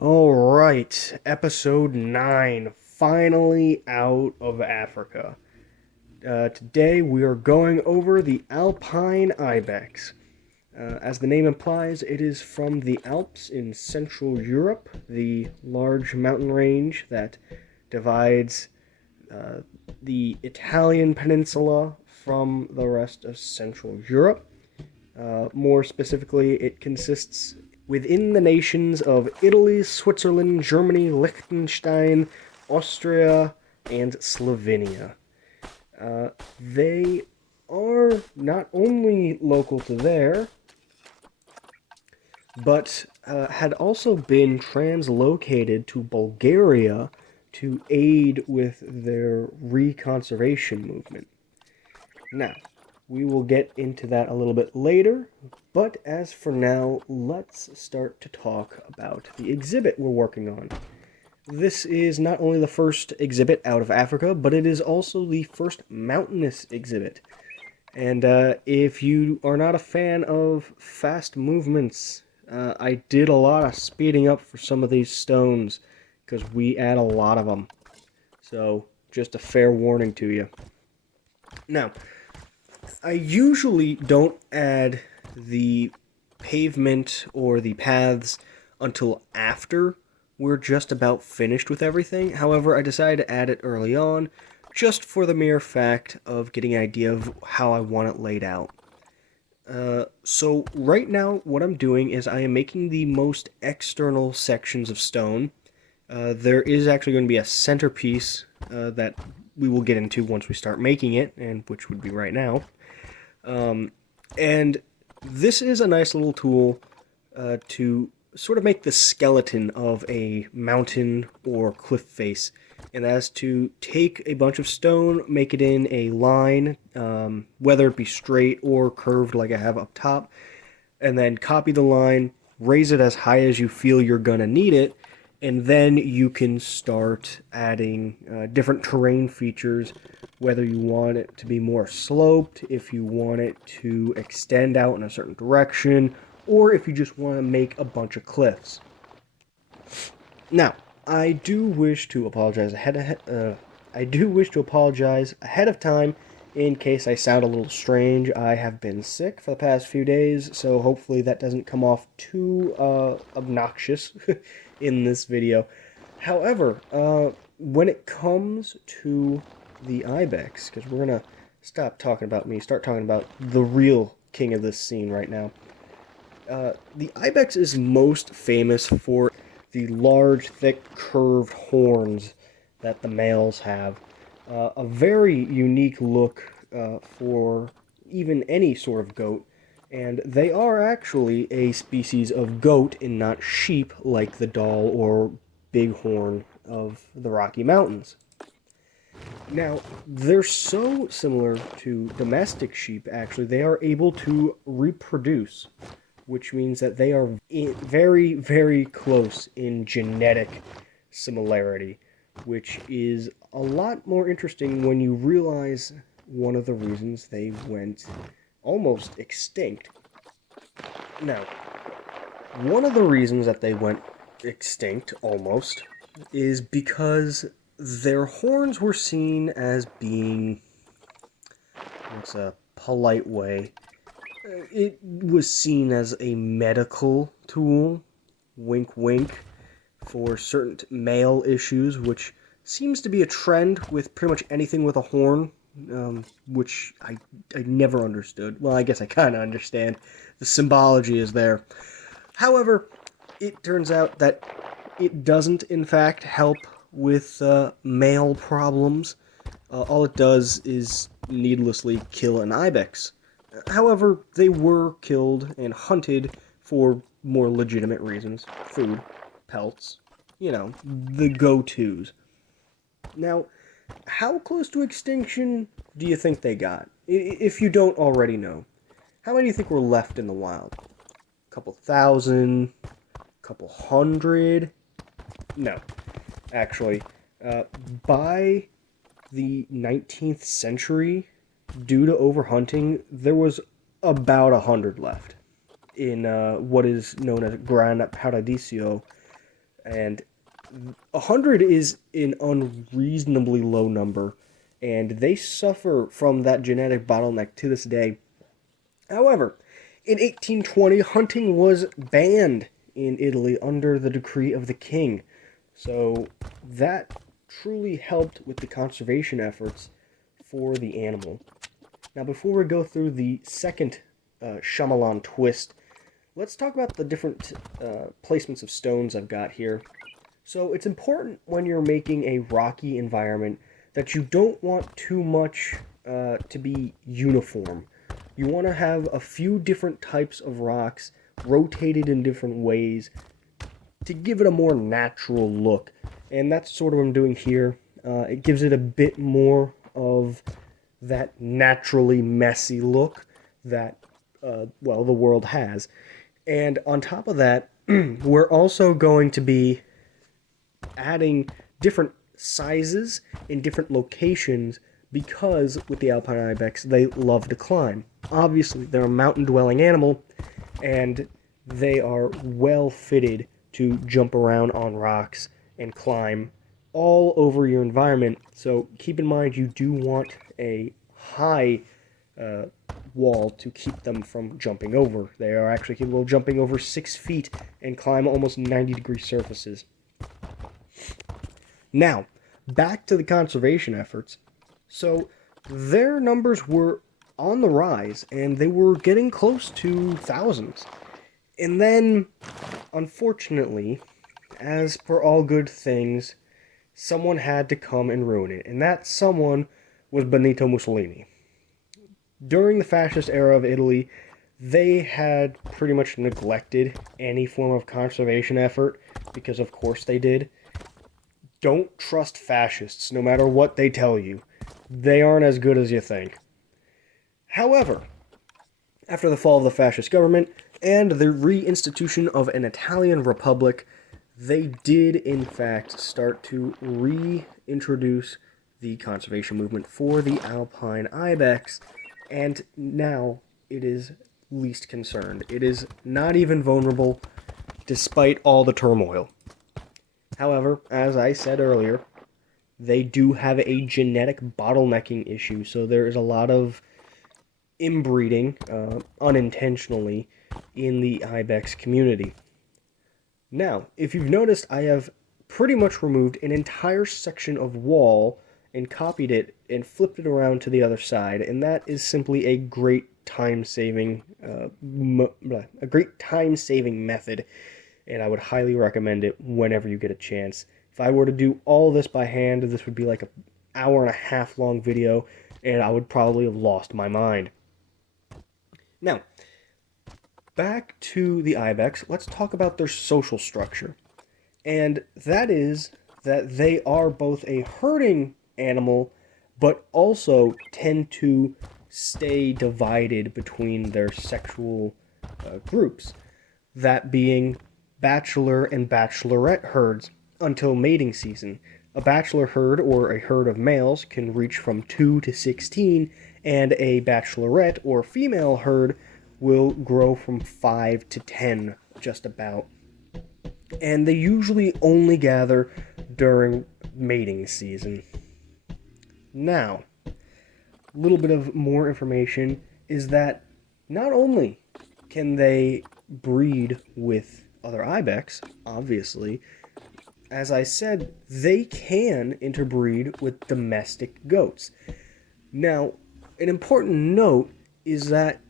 Alright, episode 9, finally out of Africa. Today we are going over the Alpine Ibex. As the name implies, it is from the Alps in Central Europe, the large mountain range that divides the Italian peninsula from the rest of Central Europe. More specifically, it consists within the nations of Italy, Switzerland, Germany, Liechtenstein, Austria, and Slovenia. They are not only local to there, but had also been translocated to Bulgaria to aid with their reconservation movement. Now, we will get into that a little bit later, but as for now, let's start to talk about the exhibit we're working on. This is not only the first exhibit out of Africa, but it is also the first mountainous exhibit. And if you are not a fan of fast movements, I did a lot of speeding up for some of these stones, because we add a lot of them. So, just a fair warning to you. Now, I usually don't add the pavement or the paths until after we're just about finished with everything. However, I decided to add it early on just for the mere fact of getting an idea of how I want it laid out. So right now what I'm doing is I am making the most external sections of stone. There is actually going to be a centerpiece that we will get into once we start making it, and which would be right now. And this is a nice little tool to sort of make the skeleton of a mountain or cliff face. And that is to take a bunch of stone, make it in a line, whether it be straight or curved like I have up top, and then copy the line, raise it as high as you feel you're going to need it, and then you can start adding different terrain features, whether you want it to be more sloped, if you want it to extend out in a certain direction, or if you just want to make a bunch of cliffs. Now, I do wish to apologize ahead of time in case I sound a little strange. I have been sick for the past few days, so hopefully that doesn't come off too obnoxious in this video. However, when it comes to the Ibex, because we're going to stop talking about me, start talking about the real king of this scene right now. The Ibex is most famous for the large, thick, curved horns that the males have. A very unique look for even any sort of goat, and they are actually a species of goat and not sheep like the Dall or Bighorn of the Rocky Mountains. Now, they're so similar to domestic sheep, actually, they are able to reproduce, which means that they are very, very close in genetic similarity, which is a lot more interesting when you realize one of the reasons they went almost extinct. Now, one of the reasons that they went extinct almost is because their horns were seen as being, what's a polite way, it was seen as a medical tool, wink wink, for certain male issues, which seems to be a trend with pretty much anything with a horn, which I never understood. Well, I guess I kind of understand. The symbology is there. However, it turns out that it doesn't, in fact, help with male problems. All it does is needlessly kill an ibex. However, they were killed and hunted for more legitimate reasons. Food, pelts, the go-tos. Now, how close to extinction do you think they got? If you don't already know. How many do you think were left in the wild? A couple thousand? A couple hundred? No. Actually, by the 19th century, due to overhunting, there was about 100 left in what is known as Gran Paradiso, And 100 is an unreasonably low number, and they suffer from that genetic bottleneck to this day. However, in 1820, hunting was banned in Italy under the decree of the king. So that truly helped with the conservation efforts for the animal. Now, before we go through the second Shyamalan twist, let's talk about the different placements of stones I've got here. So it's important when you're making a rocky environment that you don't want too much to be uniform. You want to have a few different types of rocks rotated in different ways to give it a more natural look. And that's sort of what I'm doing here. It gives it a bit more of that naturally messy look that, well, the world has. And on top of that, we're also going to be adding different sizes in different locations because with the Alpine Ibex, they love to climb. Obviously, they're a mountain-dwelling animal, and they are well fitted to jump around on rocks and climb all over your environment. So keep in mind you do want a high wall to keep them from jumping over. They are actually capable of jumping over 6 feet and climb almost 90-degree surfaces. Now, back to the conservation efforts. So, their numbers were on the rise, and they were getting close to thousands. And then, unfortunately, as per all good things, someone had to come and ruin it. And that someone was Benito Mussolini. During the fascist era of Italy, they had pretty much neglected any form of conservation effort, because of course they did. Don't trust fascists, no matter what they tell you. They aren't as good as you think. However, after the fall of the fascist government and the reinstitution of an Italian republic, they did in fact start to reintroduce the conservation movement for the Alpine Ibex, and now it is least concerned. It is not even vulnerable despite all the turmoil. However, as I said earlier, they do have a genetic bottlenecking issue, so there is a lot of inbreeding unintentionally in the Ibex community. Now, if you've noticed, I have pretty much removed an entire section of wall and copied it and flipped it around to the other side, and that is simply a great time-saving method, and I would highly recommend it whenever you get a chance. If I were to do all this by hand, this would be like an hour and a half long video, and I would probably have lost my mind. Now, back to the Ibex, let's talk about their social structure. And that is that they are both a herding animal, but also tend to stay divided between their sexual groups. That being bachelor and bachelorette herds until mating season. A bachelor herd or a herd of males can reach from 2 to 16, and a bachelorette or female herd will grow from 5 to 10, just about. And they usually only gather during mating season. Now, a little bit of more information is that not only can they breed with other ibex, obviously, as I said, they can interbreed with domestic goats. Now, an important note is that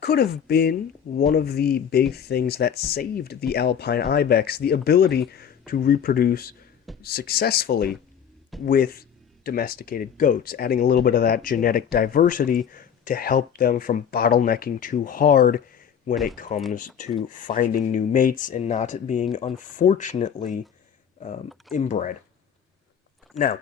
could have been one of the big things that saved the Alpine Ibex, the ability to reproduce successfully with domesticated goats, adding a little bit of that genetic diversity to help them from bottlenecking too hard when it comes to finding new mates and not being, unfortunately, inbred. Now,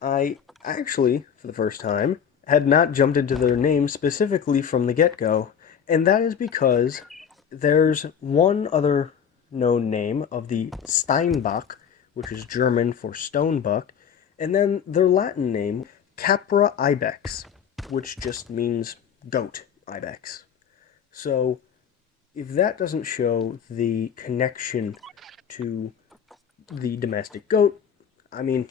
I actually, for the first time, had not jumped into their name specifically from the get-go, and that is because there's one other known name of the Steinbach, which is German for stonebuck, and then their Latin name, Capra ibex, which just means goat ibex. So, if that doesn't show the connection to the domestic goat. I mean,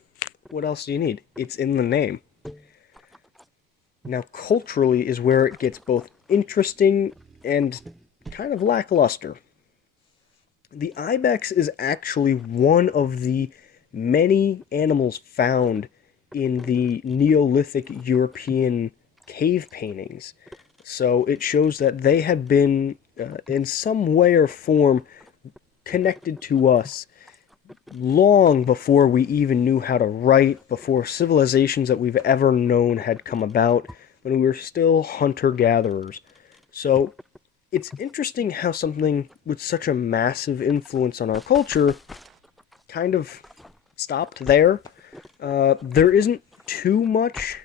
what else do you need? It's in the name. Now, culturally is where it gets both interesting and kind of lackluster. The ibex is actually one of the many animals found in the Neolithic European cave paintings. So it shows that they had been, in some way or form, connected to us long before we even knew how to write, before civilizations that we've ever known had come about, when we were still hunter-gatherers. So it's interesting how something with such a massive influence on our culture kind of stopped there. There isn't too much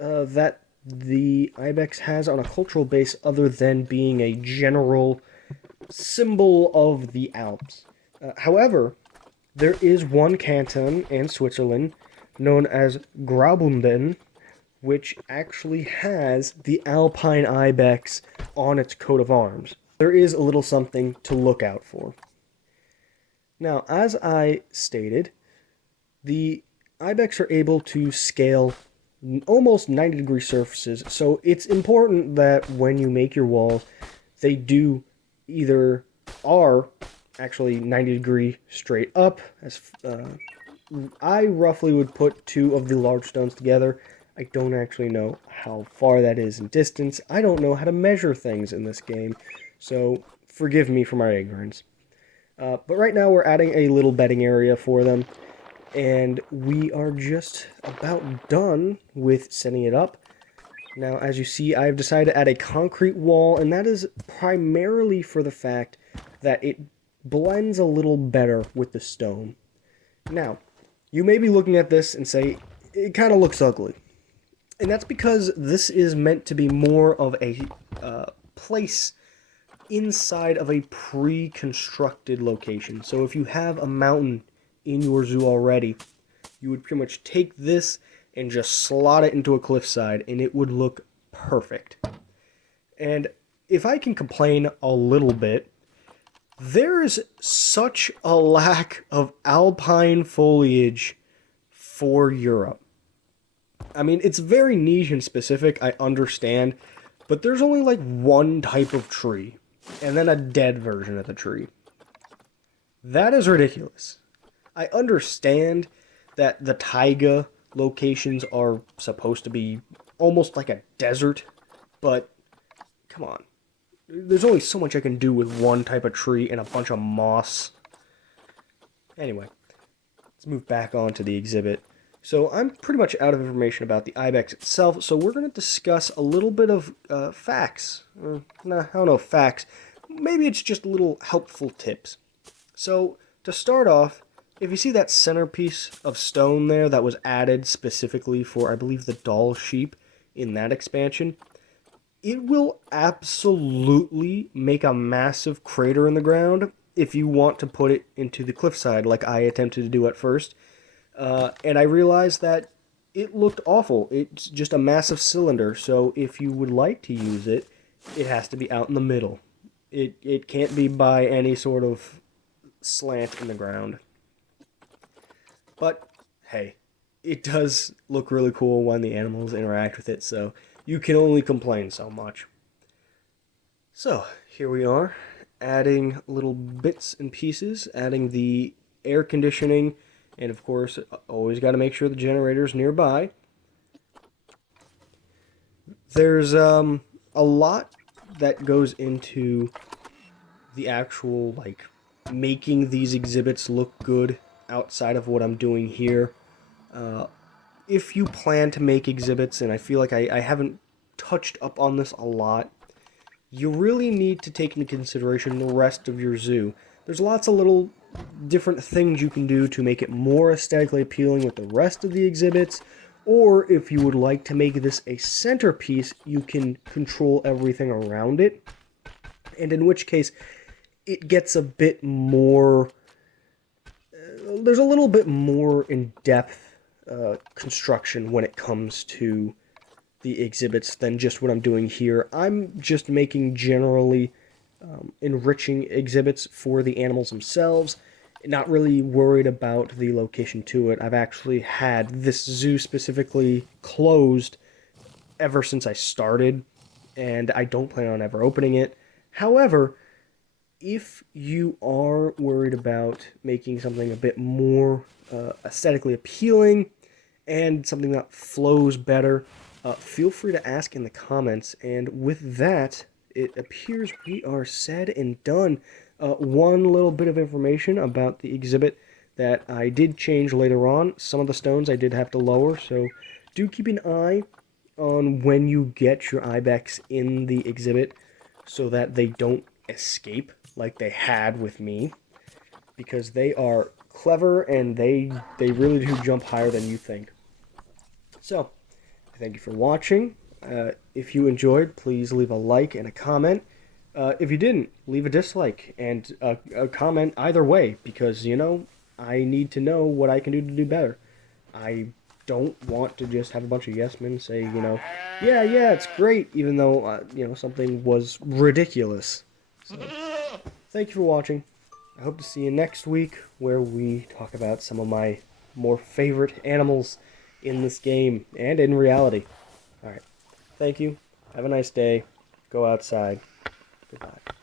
that the ibex has on a cultural base other than being a general symbol of the Alps. However, there is one canton in Switzerland known as Graubünden, which actually has the Alpine Ibex on its coat of arms. There is a little something to look out for. Now, as I stated, the Ibex are able to scale almost 90-degree surfaces, so it's important that when you make your wall, they do either are actually 90-degree straight up. As I roughly would put two of the large stones together. I don't actually know how far that is in distance. I don't know how to measure things in this game, so forgive me for my ignorance. But right now we're adding a little bedding area for them, and we are just about done with setting it up. Now, as you see, I've decided to add a concrete wall, and that is primarily for the fact that it blends a little better with the stone. Now, you may be looking at this and say, it kind of looks ugly. And that's because this is meant to be more of a place inside of a pre-constructed location. So if you have a mountain in your zoo already, you would pretty much take this and just slot it into a cliffside, and it would look perfect. And if I can complain a little bit, there is such a lack of alpine foliage for Europe. I mean, it's very niche and specific, I understand, but there's only like one type of tree, and then a dead version of the tree. That is ridiculous. I understand that the taiga locations are supposed to be almost like a desert, but come on. There's only so much I can do with one type of tree and a bunch of moss. Anyway, let's move back on to the exhibit. So I'm pretty much out of information about the ibex itself, so we're going to discuss a little bit of facts. I don't know, facts. Maybe it's just little helpful tips. So, to start off, if you see that centerpiece of stone there that was added specifically for, I believe, the doll sheep in that expansion, it will absolutely make a massive crater in the ground if you want to put it into the cliffside like I attempted to do at first. And I realized that it looked awful. It's just a massive cylinder, so if you would like to use it, it has to be out in the middle. It can't be by any sort of slant in the ground. But, hey, it does look really cool when the animals interact with it, so you can only complain so much. So, here we are, adding little bits and pieces, adding the air conditioning, and of course, always got to make sure the generator's nearby. There's a lot that goes into the actual, like, making these exhibits look good outside of what I'm doing here. If you plan to make exhibits, and I feel like I haven't touched up on this a lot, you really need to take into consideration the rest of your zoo. There's lots of little different things you can do to make it more aesthetically appealing with the rest of the exhibits, or if you would like to make this a centerpiece, you can control everything around it, and in which case it gets a bit more, there's a little bit more in-depth construction when it comes to the exhibits than just what I'm doing here. I'm just making generally enriching exhibits for the animals themselves, not really worried about the location to it. I've actually had this zoo specifically closed ever since I started, and I don't plan on ever opening it. However, if you are worried about making something a bit more aesthetically appealing and something that flows better, feel free to ask in the comments. And with that, it appears we are said and done. One little bit of information about the exhibit that I did change later on. Some of the stones I did have to lower, so do keep an eye on when you get your Ibex in the exhibit so that they don't escape like they had with me, because they are clever and they really do jump higher than you think. So, thank you for watching. If you enjoyed, please leave a like and a comment. If you didn't, leave a dislike and a comment either way, because, you know, I need to know what I can do to do better. I don't want to just have a bunch of yes men say, you know, yeah, it's great, even though, you know, something was ridiculous. So, thank you for watching. I hope to see you next week, where we talk about some of my more favorite animals in this game and in reality. Alright, thank you. Have a nice day. Go outside. Goodbye.